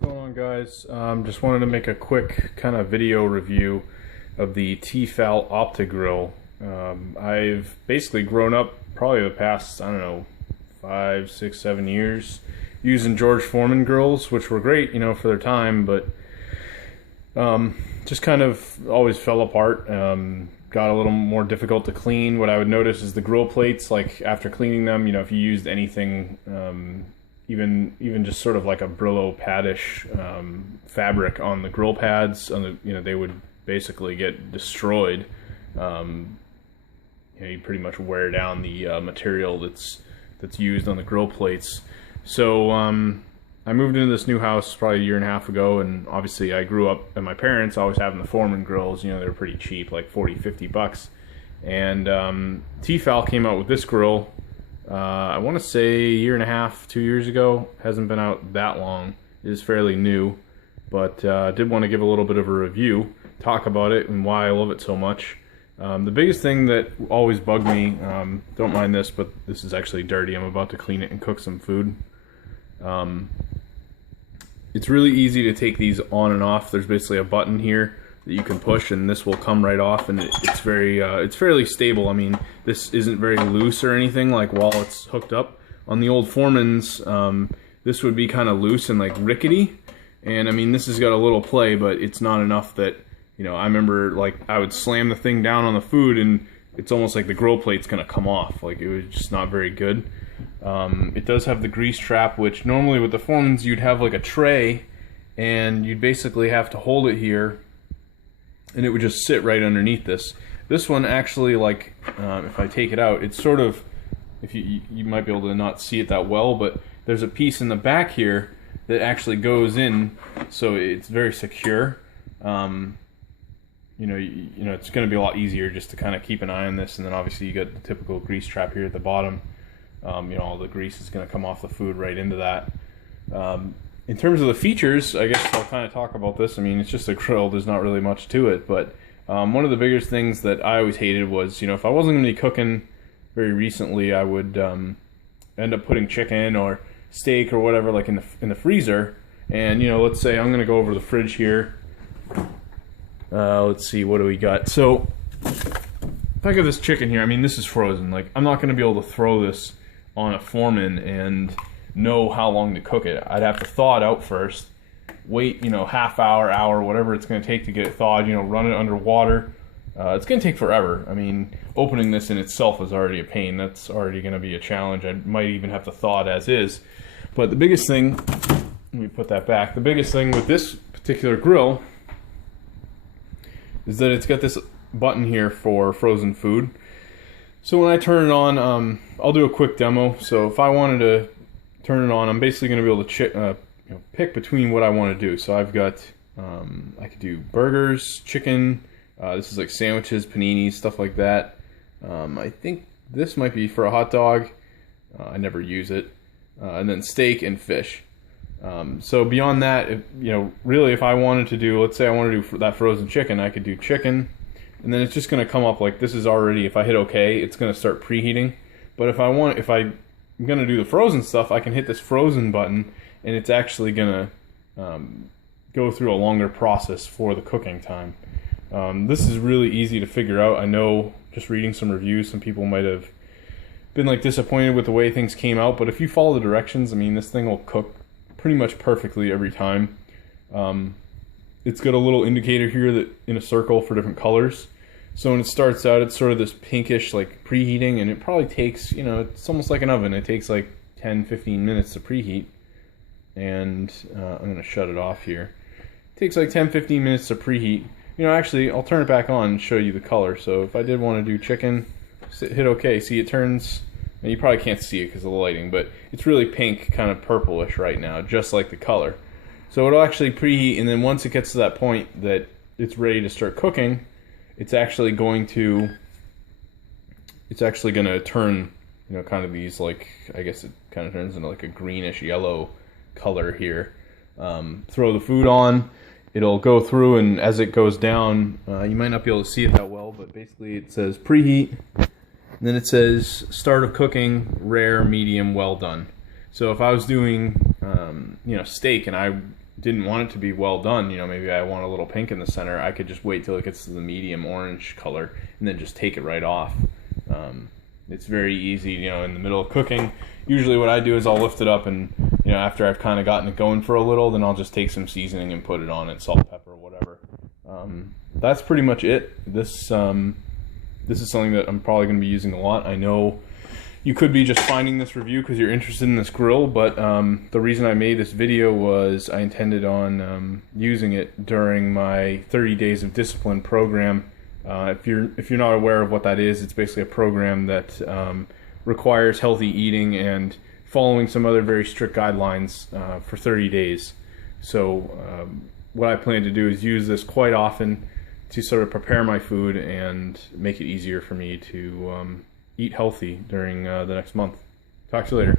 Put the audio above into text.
What's going on, guys? Just wanted to make a quick kind of video review of the T-fal OptiGrill. I've basically grown up probably the past, I don't know, 5, 6, 7 years using George Foreman grills, which were great, for their time, but just kind of always fell apart. Got a little more difficult to clean. What I would notice is the grill plates, like after cleaning them, if you used anything, even just sort of like a Brillo paddish fabric on the grill pads, they would basically get destroyed. You pretty much wear down the material that's used on the grill plates. So I moved into this new house probably a year and a half ago, and obviously I grew up at my parents always having the Foreman grills. They were pretty cheap, like 40, 50 bucks. And T-fal came out with this grill, I want to say a year and a half, 2 years ago. Hasn't been out that long. It is fairly new, but I did want to give a little bit of a review, talk about it and why I love it so much. The biggest thing that always bugged me, don't mind this, but this is actually dirty. I'm about to clean it and cook some food. It's really easy to take these on and off. There's basically a button here that you can push, and this will come right off, and it's fairly stable. I mean, this isn't very loose or anything like while it's hooked up. On the old Foremans, this would be kind of loose and like rickety, and I mean, this has got a little play, but it's not enough that, I remember like I would slam the thing down on the food and it's almost like the grill plate's gonna come off. Like, it was just not very good. It does have the grease trap, which normally with the Foremans you'd have like a tray and you'd basically have to hold it here and it would just sit right underneath this. This one actually, like, if I take it out, it's sort of, if you might be able to not see it that well, but there's a piece in the back here that actually goes in, so it's very secure. It's going to be a lot easier just to kind of keep an eye on this, and then obviously you got the typical grease trap here at the bottom. All the grease is going to come off the food right into that. In terms of the features, I guess I'll kind of talk about this. I mean, it's just a grill. There's not really much to it, but one of the biggest things that I always hated was, if I wasn't going to be cooking very recently, I would end up putting chicken or steak or whatever like in the freezer. And let's say I'm going to go over the fridge here. Let's see, what do we got? So if I get this chicken here, I mean, this is frozen. Like, I'm not going to be able to throw this on a Foreman and know how long to cook it. I'd have to thaw it out first, wait, half hour, whatever it's going to take to get it thawed, run it under water. It's going to take forever. I mean, opening this in itself is already a pain. That's already going to be a challenge. I might even have to thaw it as is. But the biggest thing, let me put that back, the biggest thing with this particular grill is that it's got this button here for frozen food. So when I turn it on, I'll do a quick demo. So if I wanted to turn it on, I'm basically going to be able to pick between what I want to do. So I've got, I could do burgers, chicken, this is like sandwiches, paninis, stuff like that. I think this might be for a hot dog. I never use it. And then steak and fish. So beyond that, really if I wanted to do, let's say I want to do that frozen chicken, I could do chicken, and then it's just going to come up like this is already, if I hit OK, it's going to start preheating. But if I'm going to do the frozen stuff, I can hit this frozen button, and it's actually going to go through a longer process for the cooking time. This is really easy to figure out. I know, just reading some reviews, some people might have been like disappointed with the way things came out, but if you follow the directions, I mean, this thing will cook pretty much perfectly every time. It's got a little indicator here that in a circle for different colors. So when it starts out, it's sort of this pinkish, like, preheating, and it probably takes, it's almost like an oven. It takes like 10-15 minutes to preheat. And I'm going to shut it off here. It takes like 10-15 minutes to preheat. Actually, I'll turn it back on and show you the color. So if I did want to do chicken, hit OK. See, it turns, and you probably can't see it because of the lighting, but it's really pink, kind of purplish right now, just like the color. So it'll actually preheat, and then once it gets to that point that it's ready to start cooking, it's actually going to turn, kind of these, like, I guess it kind of turns into like a greenish yellow color here. Throw the food on, it'll go through, and as it goes down, you might not be able to see it that well, but basically it says preheat, and then it says start of cooking, rare, medium, well done. So if I was doing, steak, and I didn't want it to be well done, you know, maybe I want a little pink in the center, I could just wait till it gets to the medium orange color and then just take it right off. It's very easy, you know, in the middle of cooking. Usually what I do is I'll lift it up and, you know, after I've kind of gotten it going for a little, then I'll just take some seasoning and put it on it, salt, pepper, whatever. That's pretty much it. This is something that I'm probably going to be using a lot. I know you could be just finding this review because you're interested in this grill, but the reason I made this video was I intended on using it during my 30 Days of Discipline program. If you're not aware of what that is, it's basically a program that requires healthy eating and following some other very strict guidelines for 30 days. So what I plan to do is use this quite often to sort of prepare my food and make it easier for me to eat healthy during the next month. Talk to you later.